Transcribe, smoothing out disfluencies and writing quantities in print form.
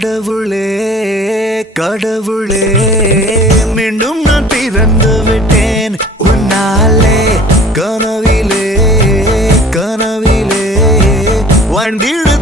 கடவுளே கடவுளே மீண்டும் நான் பிறந்து விட்டேன் உன்னாலே கனவிலே கனவிலே வாழ்ந்திட